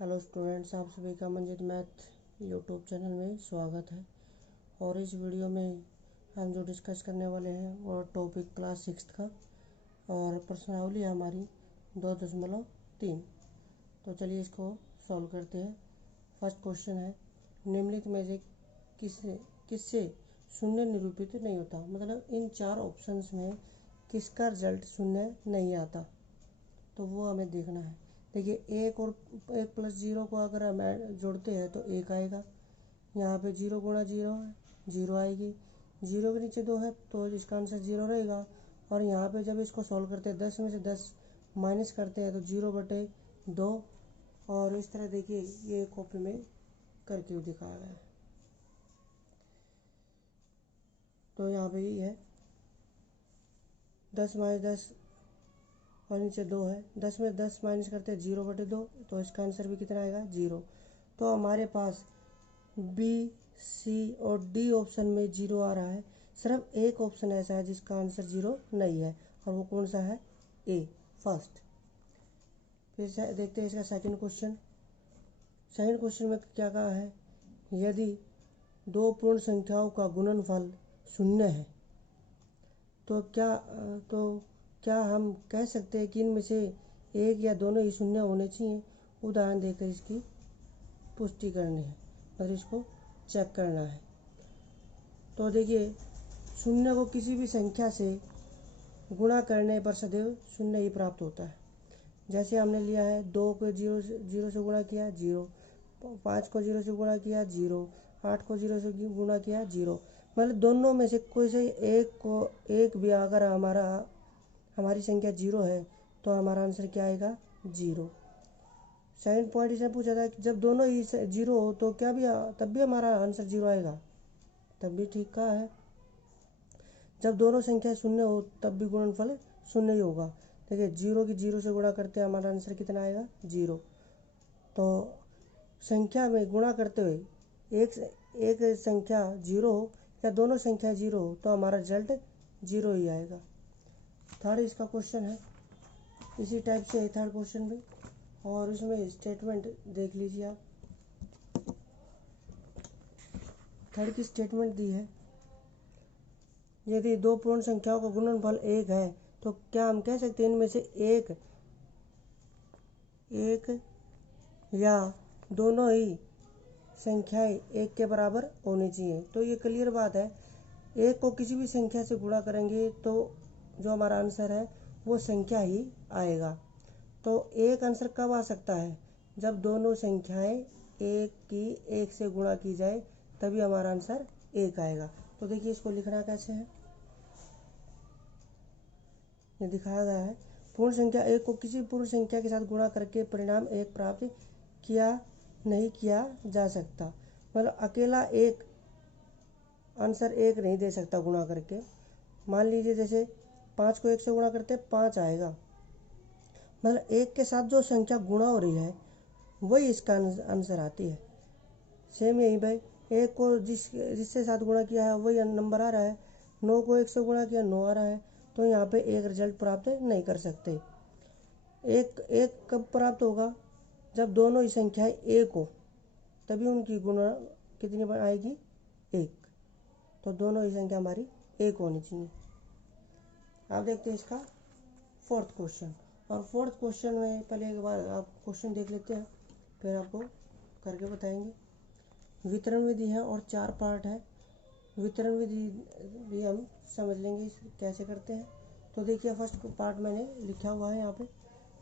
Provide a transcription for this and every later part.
Hello students, आप सभी का मंजित मैथ यूट्यूब चैनल में स्वागत है। और इस वीडियो में हम जो डिस्कस करने वाले हैं वो टॉपिक क्लास 6 का और प्रश्नावली है हमारी 2.3। तो चलिए इसको सॉल्व करते हैं। फर्स्ट क्वेश्चन है, निम्नलिखित में से किससे शून्य निरूपित नहीं होता। मतलब इन चार ऑप्शंस में किसका रिजल्ट शून्य नहीं आता, तो वो हमें देखना है। देखिए, एक और एक प्लस जीरो को अगर हम जोड़ते हैं तो एक आएगा। यहाँ पे जीरो गुणा जीरो है, जीरो आएगी। जीरो के नीचे दो है तो इसका आंसर जीरो रहेगा। और यहाँ पे जब इसको सॉल्व करते हैं 10 में से 10 माइनस करते हैं तो 0/2। और इस तरह देखिए ये कॉपी में करके दिखाया गया है। तो यहाँ पे यही है 10 - 10 और नीचे 2 है। 10 में 10 माइनस करते हैं 0/2, तो इसका आंसर भी कितना आएगा, 0। तो हमारे पास बी, सी और डी ऑप्शन में 0 आ रहा है। सिर्फ एक ऑप्शन ऐसा है जिसका आंसर 0 नहीं है, और वो कौन सा है, ए, फर्स्ट। फिर से देखते हैं इसका सेकंड क्वेश्चन। सेकंड क्वेश्चन में क्या कहा है, यदि दो पूर्ण संख्याओं का गुणनफल 0 है तो क्या हम कह सकते हैं कि इनमें से एक या दोनों ही शून्य होने चाहिए। उदाहरण देकर इसकी पुष्टि करनी है और इसको चेक करना है। तो देखिए, शून्य को किसी भी संख्या से गुणा करने पर सदैव शून्य ही प्राप्त होता है। जैसे हमने लिया है 2 को 0 से गुणा किया 0, 5 को 0 से गुणा किया 0, 8 को 0 से गुणा किया 0। मतलब दोनों में से कोई से एक भी अगर हमारी संख्या 0 है तो हमारा आंसर क्या आएगा, 0। सेकंड पॉइंट इसने पूछा था कि जब दोनों ही 0 हो तो क्या भी तब भी हमारा आंसर 0 आएगा, तब भी ठीक कहा है। जब दोनों संख्या 0 हो तब भी गुणनफल 0 ही होगा। देखिए 0 की 0 से गुणा करते हैं हमारा आंसर कितना आएगा, 0। तो संख्या में गुणा करते हुए एक संख्या 0 हो या दोनों संख्या 0 हो तो हमारा रिजल्ट 0 ही आएगा। थर्ड इसका क्वेश्चन है, इसी टाइप से है थर्ड क्वेश्चन भी, और इसमें स्टेटमेंट देख लीजिए आप। थर्ड की स्टेटमेंट दी है, यदि दो पूर्ण संख्याओं का गुणनफल 1 है तो क्या हम कह सकते हैं इनमें से एक या दोनों ही संख्याएं 1 के बराबर होनी चाहिए। तो ये क्लियर बात है, एक को किसी भी संख्या से गुणा करेंगे तो जो हमारा आंसर है वो संख्या ही आएगा। तो एक आंसर कब आ सकता है, जब दोनों संख्याएं एक से गुणा की जाए तभी हमारा आंसर 1 आएगा। तो देखिए इसको लिखना कैसे है, ये दिखाया गया है। पूर्ण संख्या 1 को किसी पूर्ण संख्या के साथ गुणा करके परिणाम 1 प्राप्त नहीं किया जा सकता। मतलब अकेला एक आंसर 1 नहीं दे सकता गुणा करके। मान लीजिए जैसे 5 को 1 से गुणा करते 5 आएगा, मतलब 1 के साथ जो संख्या गुणा हो रही है वही इसका आंसर आती है। सेम यही भाई, 1 को जिससे साथ गुणा किया है वही नंबर आ रहा है। 9 को 1 से गुणा किया 9 आ रहा है, तो यहाँ पे एक रिजल्ट प्राप्त नहीं कर सकते। एक कब प्राप्त होगा, जब दोनों ही संख्याएं 1 हो तभी उनकी गुणा कितनी आएगी, 1। तो दोनों ही संख्या हमारी 1 होनी चाहिए। आप देखते हैं इसका फोर्थ क्वेश्चन। और फोर्थ क्वेश्चन में पहले एक बार आप क्वेश्चन देख लेते हैं, फिर आपको करके बताएंगे। वितरण विधि है और 4 पार्ट है। वितरण विधि भी हम समझ लेंगे कैसे करते हैं। तो देखिए फर्स्ट पार्ट मैंने लिखा हुआ है यहाँ पे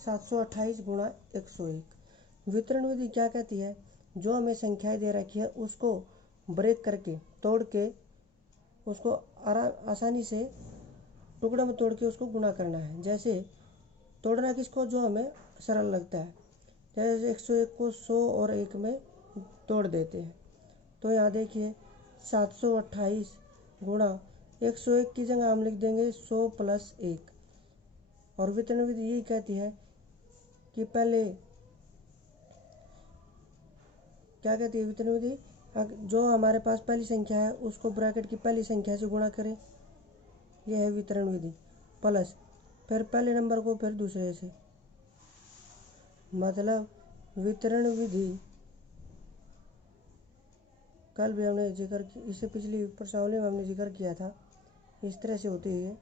728 गुणा 101। वितरण विधि क्या कहती है, जो हमें संख्याएं दे रखी है उसको ब्रेक करके तोड़ के उसको आसानी से टुकड़ा में तोड़ के उसको गुणा करना है। जैसे तोड़ना किसको, जो हमें सरल लगता है। जैसे 101 को 100 और 1 में तोड़ देते हैं। तो यहाँ देखिए 728 गुणा 101 की जगह हम लिख देंगे 100 + 1। और वितरण विधि यही कहती है कि पहले क्या कहती है वितरण विधि, जो हमारे पास पहली संख्या है उसको ब्रैकेट की पहली संख्या से गुणा करें, यह है वितरण विधि। प्लस फिर पहले नंबर को फिर दूसरे से, मतलब वितरण विधि कल भी हमने जिक्र इससे पिछली प्रश्नावली में हमने जिक्र किया था। इस तरह से होती है,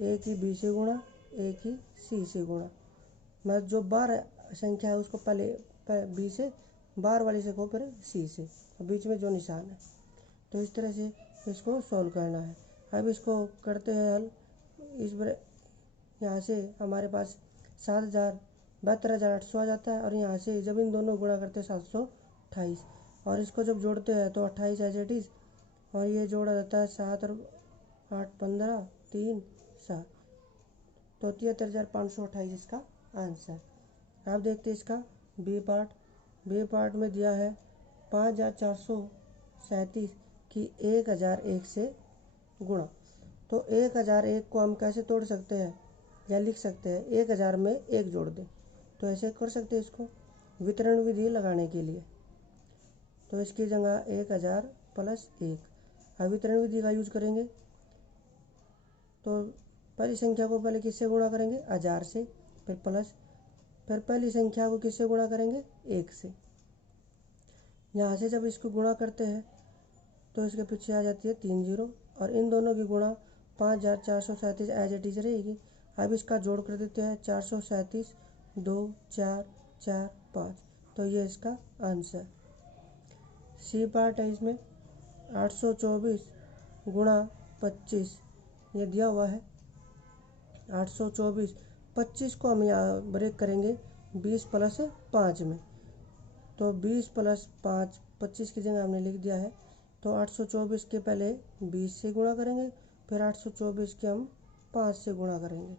ए की बी से गुणा, ए की सी से गुणा। मतलब जो बार संख्या है उसको पहले बी से, बार वाली से को फिर सी से, बीच में जो निशान है। तो इस तरह से इसको सॉल्व करना है। अब इसको करते हैं हल। इस बार यहाँ से हमारे पास 72,800 आ जाता है, और यहाँ से जब इन दोनों गुणा करते हैं 728, और इसको जब जोड़ते हैं तो 28 एज इट इज़, और ये जोड़ा जाता है 7 और 8 15 3 7, तो 73,528 इसका आंसर। आप देखते हैं इसका बी पार्ट। बी पार्ट में दिया है 5,437 की 1,001 से गुणा। तो 1,001 को हम कैसे तोड़ सकते हैं या लिख सकते हैं, 1,000 में 1 जोड़ दें, तो ऐसे कर सकते हैं इसको वितरण विधि लगाने के लिए। तो इसकी जगह 1,000 प्लस 1। अब वितरण विधि का यूज करेंगे तो पहली संख्या को पहले किससे गुणा करेंगे, 1000 से, फिर प्लस, फिर पहली संख्या को किससे गुणा करेंगे, 1 से। यहाँ से जब इसको गुणा करते हैं तो इसके पीछे आ जाती है 3 जीरो, और इन दोनों की गुणा 5,437 एज इट इज रहेगी। अब इसका जोड़ कर देते हैं 437 2 4 4 5, तो ये इसका आंसर। सी पार्ट है, इसमें 824 गुणा 25 ये दिया हुआ है। 824, 25 को हम यहाँ ब्रेक करेंगे 20 प्लस 5 में, तो 20 प्लस 5, 25 की जगह हमने लिख दिया है। तो 824 के पहले 20 से गुणा करेंगे, फिर 824 के हम 5 से गुणा करेंगे।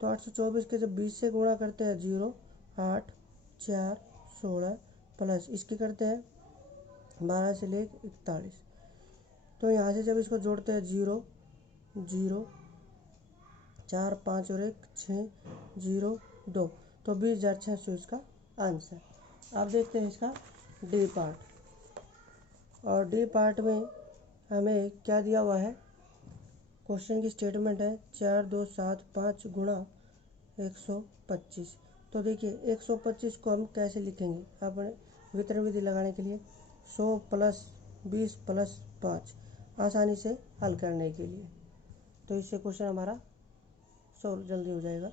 तो 824 के जब 20 से गुणा करते हैं 0 8 4 16, प्लस इसकी करते हैं 12 से लेकर 41, तो यहाँ से जब इसको जोड़ते हैं 0 0 4 5 और 1 6 0 2, तो 20,600 इसका आंसर। आप देखते हैं इसका डी पार्ट। और डी पार्ट में हमें क्या दिया हुआ है, क्वेश्चन की स्टेटमेंट है 4 2 7 5 गुणा 125। तो देखिए 125 को हम कैसे लिखेंगे, अपने वितरण विधि लगाने के लिए 100 प्लस 20 प्लस 5, आसानी से हल करने के लिए। तो इससे क्वेश्चन हमारा सॉल्व जल्दी हो जाएगा।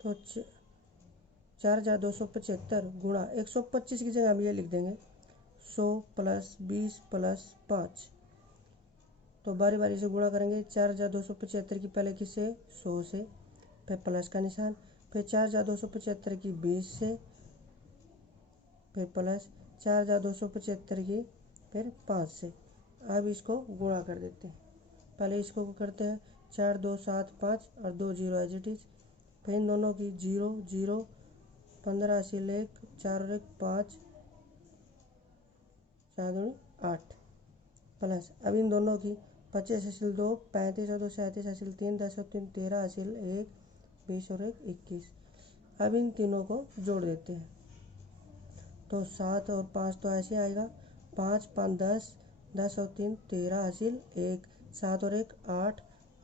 तो 4,275 गुणा 125 की जगह हम ये लिख देंगे 100 प्लस 20 प्लस 5, तो बारी बारी से गुणा करेंगे। 4,275 की पहले किससे, 100 से, फिर प्लस का निशान, फिर 4,275 की 20 से, फिर प्लस 4,275 की फिर 5 से। अब इसको गुणा कर देते हैं। पहले इसको करते हैं 4 2 7 5 और 2 जीरो एज इट इज, फिर इन दोनों की 0 0 15 से लेकर 4 और 1 5 4 2 8, प्लस अब इन दोनों की 25 हासिल 2 35 और 2 37 हासिल 3 10 और 3 13 हासिल 1 20 और 1 21। अब इन तीनों को जोड़ देते हैं, तो 7 और 5 तो ऐसे आएगा, 5 5 10 10 और 3 13 हासिल 1 7 और 1 8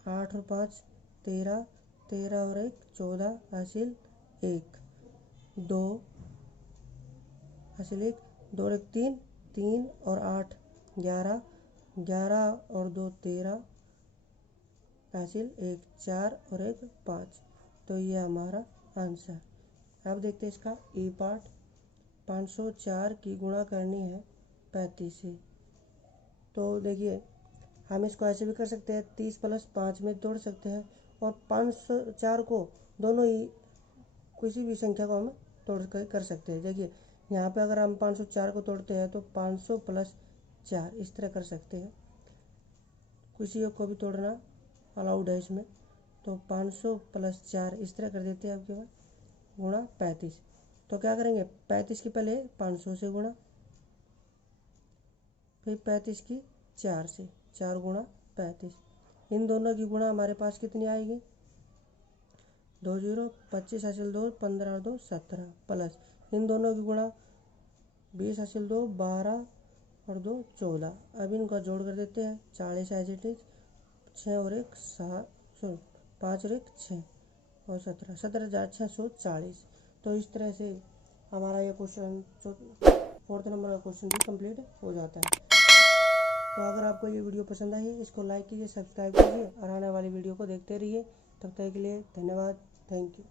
8 और 5 13 13 और 1 14 हासिल 1 2 हासिल 1 2 और 1 3 3 और 8 11 11 और 2 13 हासिल 1 4 और 1 5, तो ये हमारा आंसर। अब देखते हैं इसका ई पार्ट। 504 की गुणा करनी है 35 से। तो देखिए हम इसको ऐसे भी कर सकते हैं, 30 प्लस 5 में तोड़ सकते हैं, और 504 को दोनों ही किसी भी संख्या को हम तोड़ कर सकते हैं। देखिए यहाँ पे अगर हम 504 को तोड़ते हैं तो 500 प्लस 4 इस तरह कर सकते हैं, किसी को भी तोड़ना अलाउड है इसमें। तो 500 प्लस 4 इस तरह कर देते हैं आपके पास, गुणा 35। तो क्या करेंगे, 35 की पहले 500 से गुणा, फिर 35 की 4 से, 4 गुणा 35। इन दोनों की गुणा हमारे पास कितनी आएगी, 2 जीरो 25 हासिल 2 15 और 2 17, प्लस इन दोनों की गुणा 20 हासिल 2 12 और 2 14। अब इनका जोड़ कर देते हैं 40 एज इट इज, 6 और 1 7 5 और 1 6 और 17 17,640। तो इस तरह से हमारा ये क्वेश्चन 4th नंबर का क्वेश्चन भी कंप्लीट हो जाता है। तो अगर आपको ये वीडियो पसंद आई इसको लाइक कीजिए, सब्सक्राइब कीजिए और आने वाली वीडियो को देखते रहिए। तब तक के लिए धन्यवाद। Thank you.